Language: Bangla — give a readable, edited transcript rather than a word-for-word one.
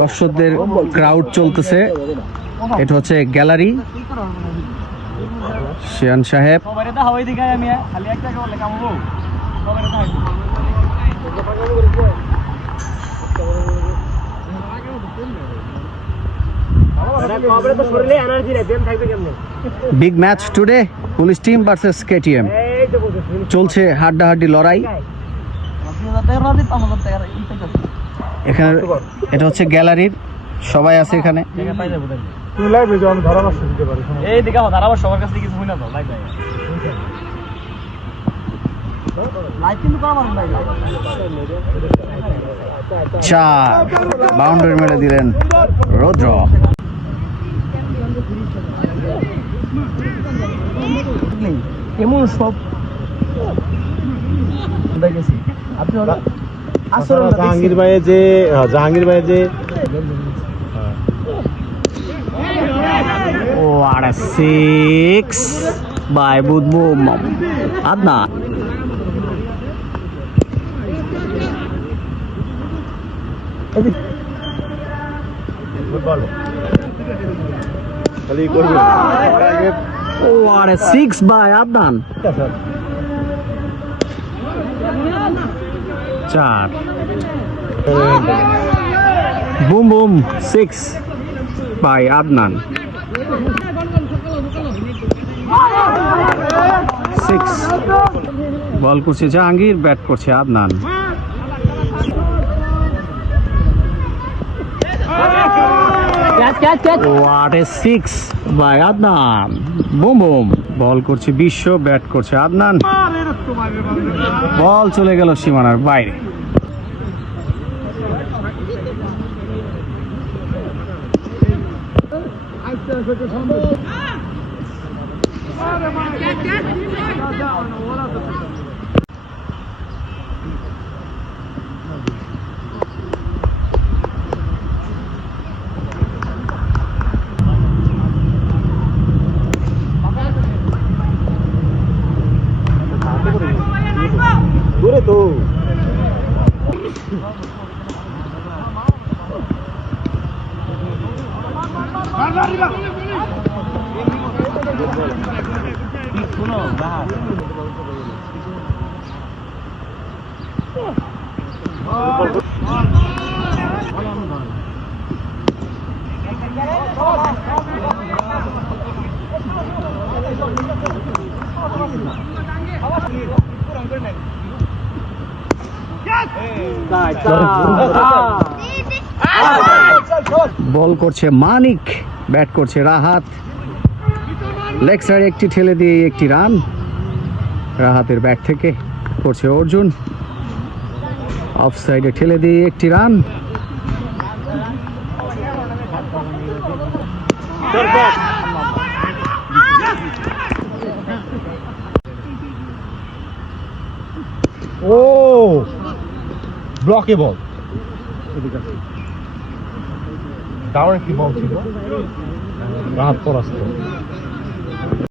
দর্শকদের ক্রাউড চলতেছে। এটা হচ্ছে গ্যালারি শিয়ান সাহেব। Big match today, police team versus KTM. চলছে হাড্ডাহাড্ডি লড়াই এখানে। এটা হচ্ছে গ্যালারির, সবাই আছে এখানে। চার বাউন্ডারি মেরে দিলেন রৌদ্র। এমন সব দেখেছি আপনি জাহাঙ্গীর ভাইয়ের যে ও আর 6 বাই বুদবু আদনান। ও আর 6 by Adnan. 4 boom boom 6 by Adnan. 6 ball করছে জাহাঙ্গীর, ব্যাট করছে Adnan. What a 6 by Adnan. Boom boom ball করছে বিশ্ব, ব্যাট করছে আদনান। বল চলে গেল সীমানার বাইরে। দূরে তো বল করছে মানিক, ব্যাট করছে রাহাত। লেগ সাইডে একটি ঠেলে দিয়ে একটি রান রাহাতের ব্যাট থেকে করছে অর্জুন। অফ সাইডে ঠেলে দিয়ে একটি রান। ও ব্লকে বল, দারুণ একটি বল ছিল, রাহাত পরাস্ত।